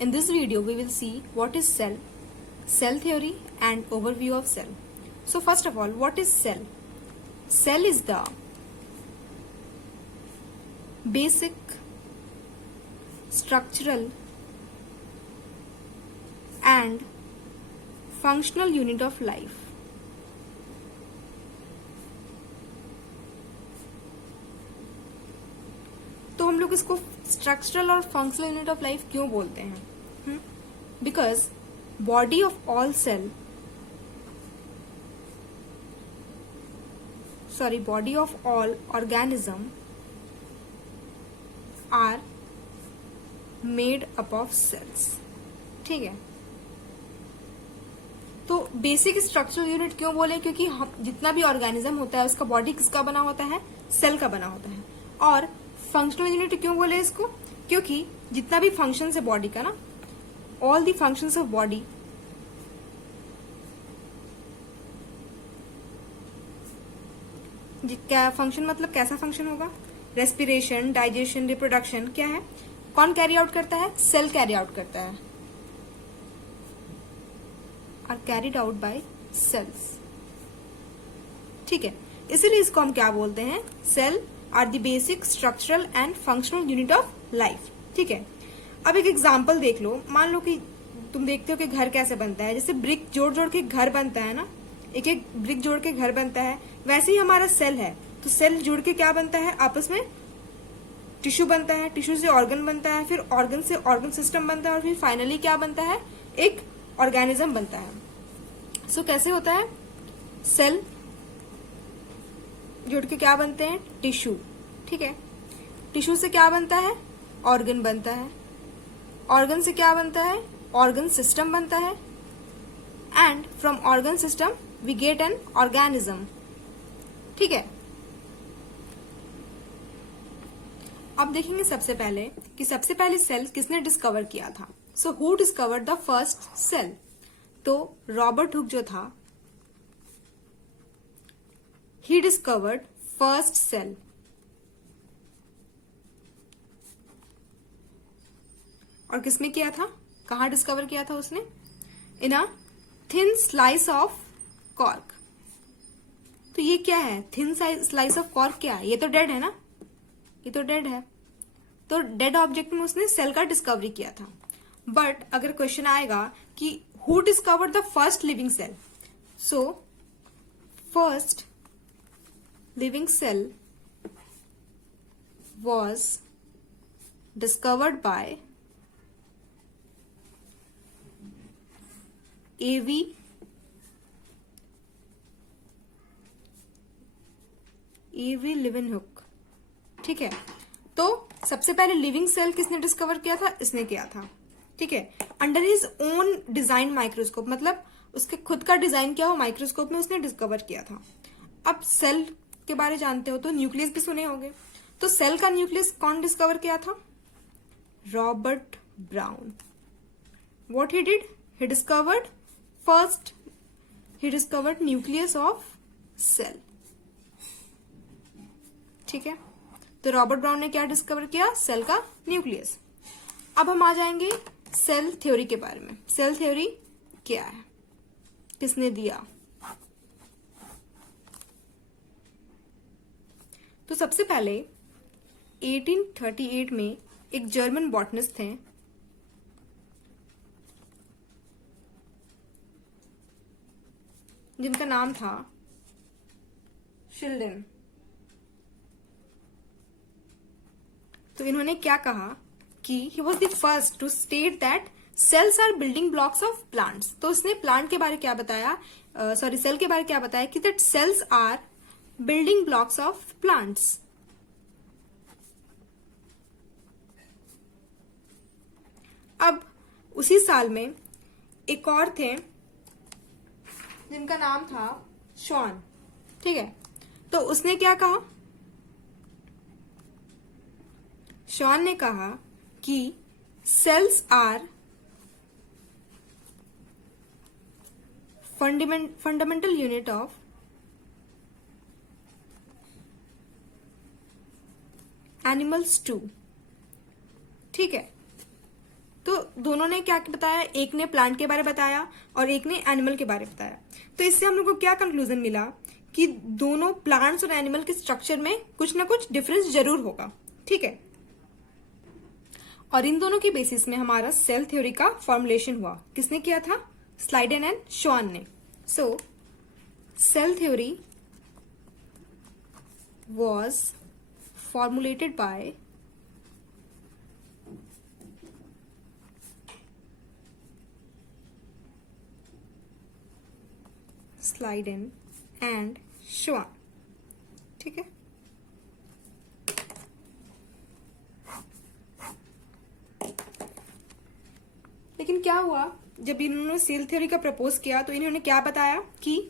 In this video, we will see what is cell, cell theory and overview of cell. So first of all, what is cell? Cell is the basic structural and functional unit of life. तो हम लोग इसको structural और functional unit of life क्यों बोलते हैं? Because body of all cell body of all organism are made up of cells. ठीक है, तो बेसिक स्ट्रक्चरल यूनिट क्यों बोले? क्योंकि हम जितना भी ऑर्गेनिज्म होता है उसका बॉडी किसका बना होता है? सेल का बना होता है. और फंक्शनल यूनिट क्यों बोले इसको? क्योंकि जितना भी फंक्शन है बॉडी का ना, all the functions of body क्या फंक्शन मतलब कैसा फंक्शन होगा? रेस्पिरेशन, डाइजेशन, रिप्रोडक्शन क्या है? कौन कैरी आउट करता है? सेल कैरी आउट करता है. Are carried out by cells. ठीक है, इसीलिए इसको हम क्या बोलते हैं? Cell are the basic structural and functional unit of life. ठीक है, अब एक एग्जांपल देख लो. मान लो कि तुम देखते हो कि घर कैसे बनता है. जैसे ब्रिक जोड़ जोड़ के घर बनता है ना, एक एक ब्रिक जोड़ के घर बनता है, वैसे ही हमारा सेल है. तो सेल जुड़ के क्या बनता है? आपस में टिश्यू बनता है, टिश्यू से ऑर्गन बनता है, फिर ऑर्गन से ऑर्गन सिस्टम बनता है, और फिर फाइनली क्या बनता है? एक ऑर्गेनिज्म बनता है. सो कैसे होता है? सेल जुड़ के क्या बनते हैं? टिश्यू. ठीक है, टिश्यू से क्या बनता है? ऑर्गन बनता है. ऑर्गन से क्या बनता है? ऑर्गन सिस्टम बनता है. And from organ system we get an organism. ठीक है, अब देखेंगे सबसे पहले कि सबसे पहले सेल किसने डिस्कवर किया था. So who discovered the first cell? तो रॉबर्ट हुक जो था, he discovered first cell. और किसमें किया था? कहाँ डिस्कवर किया था उसने? In a thin slice of cork. तो ये क्या है? थिन स्लाइस ऑफ कॉर्क क्या है? ये तो डेड है ना, ये तो डेड है. तो डेड ऑब्जेक्ट में उसने सेल का डिस्कवरी किया था. बट अगर क्वेश्चन आएगा कि who discovered the first living cell, so first living cell was discovered by A.V. Leeuwenhoek. ठीक है, तो सबसे पहले लिविंग सेल किसने डिस्कवर किया था? इसने किया था. ठीक है, under his own design microscope, मतलब उसके खुद का डिजाइन किया हो माइक्रोस्कोप में उसने डिस्कवर किया था. अब सेल के बारे जानते हो तो न्यूक्लियस भी सुने होंगे. तो सेल का न्यूक्लियस कौन डिस्कवर किया था? Robert Brown. What he did? He discovered first, he discovered nucleus of cell. ठीक है, तो रॉबर्ट ब्राउन ने क्या डिस्कवर किया? सेल का न्यूक्लियस. अब हम आ जाएंगे सेल थ्योरी के बारे में. सेल थ्योरी क्या है, किसने दिया? तो सबसे पहले 1838 में एक जर्मन बॉटनिस्ट थे, जिनका नाम था शिल्डन. तो इन्होंने क्या कहा कि he was the first to state that cells are building blocks of plants. तो उसने प्लांट के बारे क्या बताया, सेल के बारे क्या बताया कि that cells are building blocks of plants. अब उसी साल में एक और थे जिनका नाम था शॉन. ठीक है, तो उसने क्या कहा? शॉन ने कहा कि cells are fundamental unit of animals too. ठीक है, तो दोनों ने क्या बताया, एक ने प्लांट के बारे में बताया और एक ने एनिमल के बारे में बताया। तो इससे हम लोग को क्या कंक्लूजन मिला कि दोनों प्लांट्स और एनिमल के स्ट्रक्चर में कुछ ना कुछ डिफरेंस जरूर होगा, ठीक है। और इन दोनों के बेसिस में हमारा सेल थ्योरी का फॉर्मुलेशन हुआ। किसने किया था? स्लाइडेन एंड श्वान ने। So cell theory was formulated by Slyden and Schwann, ठीक है। लेकिन क्या हुआ, जब इन्होंने सेल थ्योरी का प्रपोज किया तो इन्होंने क्या बताया कि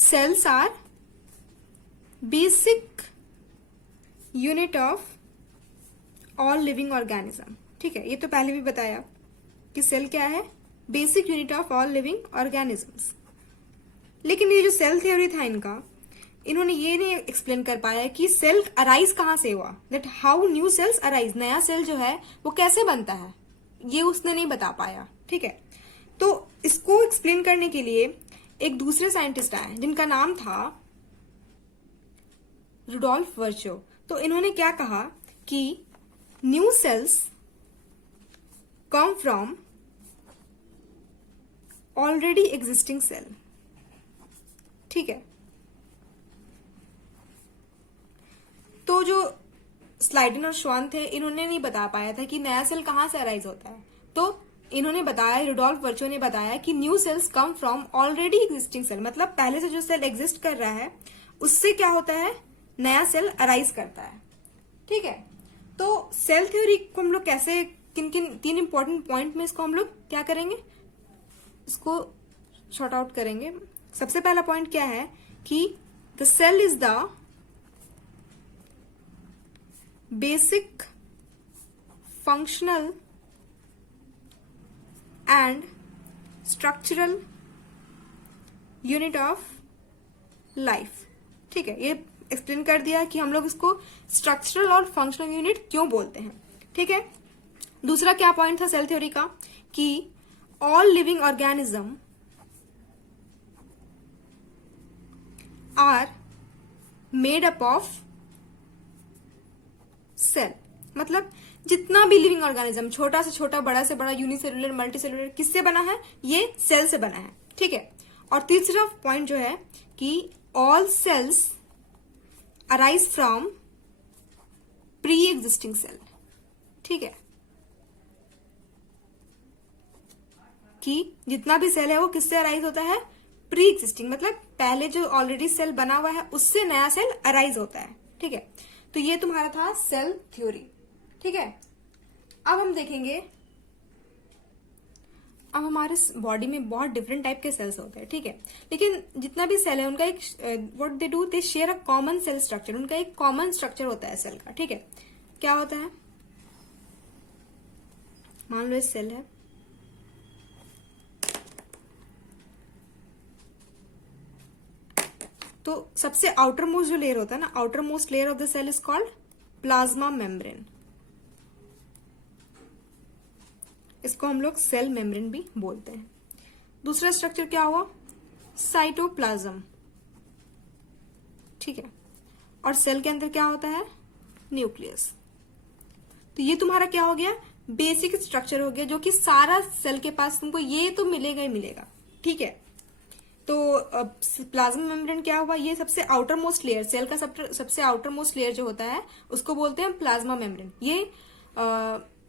cells are basic unit of all living organism, ठीक है। ये तो पहले भी बताया कि सेल क्या है, basic unit of all living organisms. लेकिन ये जो सेल थ्योरी था इनका, इन्होंने ये नहीं एक्सप्लेन कर पाया कि सेल अराइज कहां से हुआ, that how new sales arise, नया सेल जो है वो कैसे बनता है, ये उसने नहीं बता पाया, ठीक है। तो इसको एक्सप्लेन करने के लिए एक दूसरे साइंटिस्ट आए जिनका नाम था रुडोल्फ वर्चो। तो इन्होंने क्या कहा कि new cells come from already existing cell, ठीक है। तो जो स्लाइडन और श्वान थे, इन्होंने नहीं बता पाया था कि नया सेल कहां से अराइज होता है। तो इन्होंने बताया, रुडोल्फ वर्चो ने बताया कि new cells come from already existing cell, मतलब पहले से जो सेल एग्जिस्ट कर रहा है उससे क्या होता है, नया सेल अराइज करता है, ठीक है। तो सेल थ्योरी को हम लोग कैसे, किन किन 3 इंपॉर्टेंट पॉइंट में इसको हम लोग क्या करेंगे, इसको शॉर्ट आउट करेंगे। सबसे पहला पॉइंट क्या है कि the cell is the basic functional and structural unit of life, ठीक है। ये एक्सप्लेन कर दिया कि हम लोग इसको स्ट्रक्चरल और फंक्शनल यूनिट क्यों बोलते हैं, ठीक है। दूसरा क्या पॉइंट था सेल थ्योरी का कि all living organism are made up of cell, मतलब जितना भी लिविंग ऑर्गेनिज्म, छोटा से छोटा, बड़ा से बड़ा, यूनिसेलुलर, मल्टीसेलुलर, किससे बना है, ये सेल से बना है, ठीक है। और तीसरा पॉइंट जो है कि all cells arise from pre existing cell, ठीक है, कि जितना भी सेल है वो किससे अराइज होता है, प्री एग्जिस्टिंग, मतलब पहले जो ऑलरेडी सेल बना हुआ है उससे नया सेल अराइज होता है, ठीक है। तो ये तुम्हारा था सेल थ्योरी, ठीक है। अब हम देखेंगे, अब हमारे बॉडी में बहुत डिफरेंट टाइप के सेल्स होते हैं, ठीक है। लेकिन जितना भी सेल है उनका एक what they do, they share a common cell structure, उनका एक कॉमन स्ट्रक्चर होता है सेल का, ठीक है। क्या होता है, मान लो ये सेल है, तो सबसे आउटर मोस्ट जो लेयर होता है ना, outermost layer of the cell is called plasma membrane. इसको हम लोग सेल मेम्ब्रेन भी बोलते हैं। दूसरा स्ट्रक्चर क्या हुआ, साइटोप्लाज्म, ठीक है। और सेल के अंदर क्या होता है, न्यूक्लियस। तो ये तुम्हारा क्या हो गया, बेसिक स्ट्रक्चर हो गया, जो कि सारा सेल के पास तुमको ये तो मिलेगा ही मिलेगा, ठीक है। तो प्लाज्मा मेम्ब्रेन क्या हुआ, ये सबसे आउटर मोस्ट लेयर, सेल का सबसे आउटर मोस्ट लेयर जो होता है उसको बोलते हैं प्लाज्मा मेम्ब्रेन। ये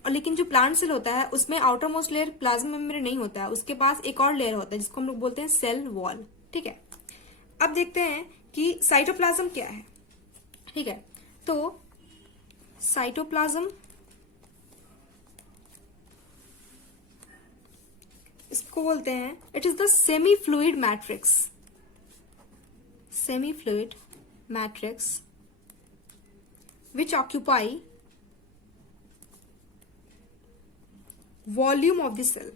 लेकिन जो प्लांट सेल होता है उसमें outer most layer plasma membrane नहीं होता है, उसके पास एक और लेयर होता है जिसको हम लोग बोलते हैं सेल वॉल, ठीक है। अब देखते हैं कि साइटोप्लाज्म क्या है, ठीक है। तो साइटोप्लाज्म, इसको बोलते हैं, it is the semi fluid matrix, semi fluid matrix which occupy volume of the cell,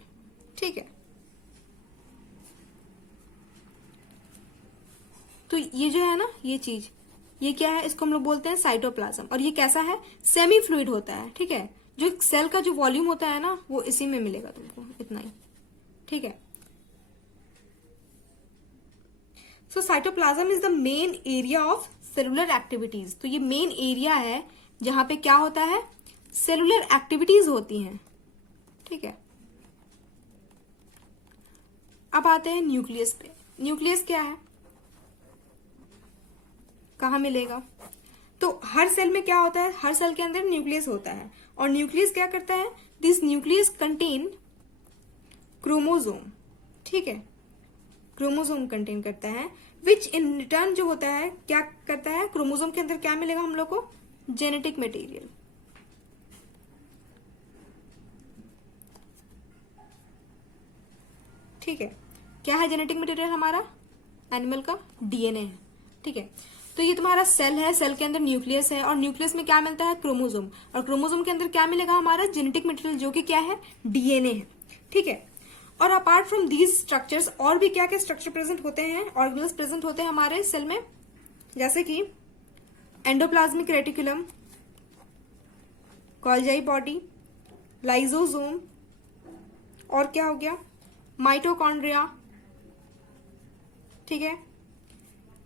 ठीक है। तो ये जो है ना, ये चीज, ये क्या है, इसको हम लोग बोलते हैं साइटोप्लाज्म। और ये कैसा है, सेमी फ्लूइड होता है, ठीक है। जो सेल का जो वॉल्यूम होता है ना वो इसी में मिलेगा तुमको, इतना ही, ठीक है। So cytoplasm is the main area of cellular activities. तो ये मेन एरिया है जहां पे क्या होता है, सेलुलर एक्टिविटीज होती हैं, ठीक है। अब आते हैं न्यूक्लियस पे। न्यूक्लियस क्या है, कहां मिलेगा? तो हर सेल में क्या होता है, हर सेल के अंदर न्यूक्लियस होता है, और न्यूक्लियस क्या करता है, दिस न्यूक्लियस कंटेन क्रोमोसोम, ठीक है, क्रोमोसोम कंटेन करता है, विच इन रिटर्न जो होता है क्या करता है, क्रोमोसोम के अंदर क्या मिलेगा हम लोग को, जेनेटिक मटेरियल, ठीक है। क्या है जेनेटिक मटेरियल हमारा, एनिमल का डीएनए है, ठीक है। तो ये तुम्हारा सेल है, सेल के अंदर न्यूक्लियस है, और न्यूक्लियस में क्या मिलता है, क्रोमोसोम, और क्रोमोसोम के अंदर क्या मिलेगा हमारा, जेनेटिक मटेरियल, जो कि क्या है, डीएनए है, ठीक है। और अपार्ट फ्रॉम दीज स्ट्रक्चर्स और भी क्या क्या स्ट्रक्चर प्रेजेंट होते हैं, ऑर्गेनल्स प्रेजेंट होते हैं हमारे सेल में, जैसे कि endoplasmic reticulum, Golgi body, lysosome, और क्या हो गया, माइटोकॉन्ड्रिया, ठीक है,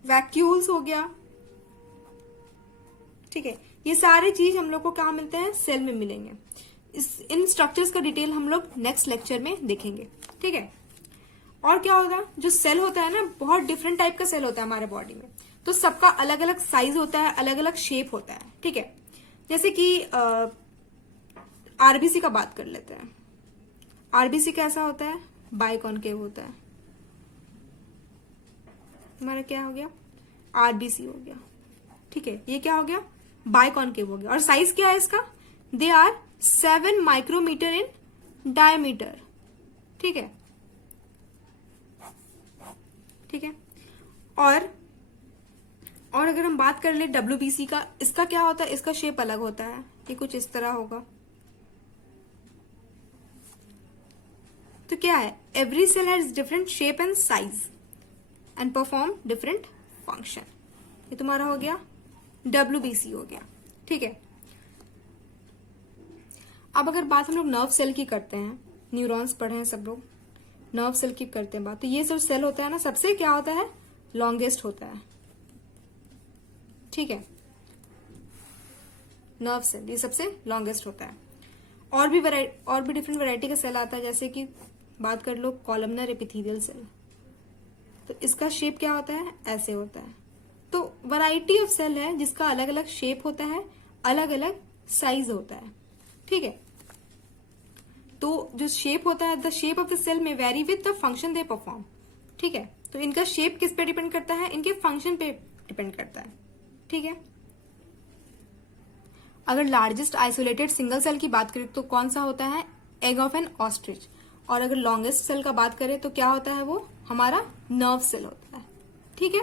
वैक्यूल्स हो गया, ठीक है। ये सारी चीज हम लोग को कहाँ मिलते हैं, सेल में मिलेंगे। इन स्ट्रक्चर्स का डिटेल हम लोग नेक्स्ट लेक्चर में देखेंगे, ठीक है। और क्या होगा, जो सेल होता है ना, बहुत डिफरेंट टाइप का सेल होता है हमारे बॉडी में, तो सबका अलग अलग साइज होता है, अलग अलग शेप होता है, ठीक है। जैसे कि आरबीसी का बात कर लेते हैं। आरबीसी कैसा होता है, बाइकॉनकेव होता है, हमारा क्या हो गया, आरबीसी हो गया, ठीक है। ये क्या हो गया, बाइकॉनकेव हो गया, और साइज क्या है इसका, they are 7 micrometer in diameter, ठीक है, ठीक है। और अगर हम बात कर ले डब्ल्यूबीसी का, इसका क्या होता है, इसका शेप अलग होता है, ये कुछ इस तरह होगा। तो क्या है, every cell has different shape and size and perform different function. ये तुम्हारा हो गया डब्ल्यूबीसी हो गया, ठीक है। अब अगर बात हम लोग नर्व सेल की करते हैं, न्यूरॉन्स पढ़े हैं सब लोग, नर्व सेल की करते हैं बात, तो ये सब सेल होता है ना, सबसे क्या होता है, लॉन्गेस्ट होता है, ठीक है। नर्व सेल ये सबसे लॉन्गेस्ट होता है। और भी डिफरेंट वैरायटी का सेल आता है, जैसे कि बात कर लो कॉलमनर एपिथेलियल सेल, तो इसका शेप क्या होता है, ऐसे होता है। तो वैरायटी ऑफ सेल है जिसका अलग अलग शेप होता है, अलग अलग साइज होता है, ठीक है। तो जो शेप होता है, the shape of the cell may vary with the function they perform, ठीक है। तो इनका शेप किस पे डिपेंड करता है, इनके फंक्शन पे डिपेंड करता है, ठीक है। अगर लार्जेस्ट आइसोलेटेड सिंगल सेल की बात करें तो कौन सा होता है, एग ऑफ एन ऑस्ट्रिच। और अगर लॉन्गेस्ट सेल का बात करें तो क्या होता है, वो हमारा नर्व सेल होता है, ठीक है।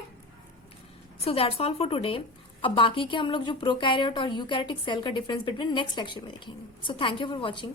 So that's all for today. अब बाकी के हम लोग जो प्रोकैरियोट और यूकैरियोटिक सेल का डिफरेंस बिटवीन नेक्स्ट लेक्चर में देखेंगे। So thank you for watching.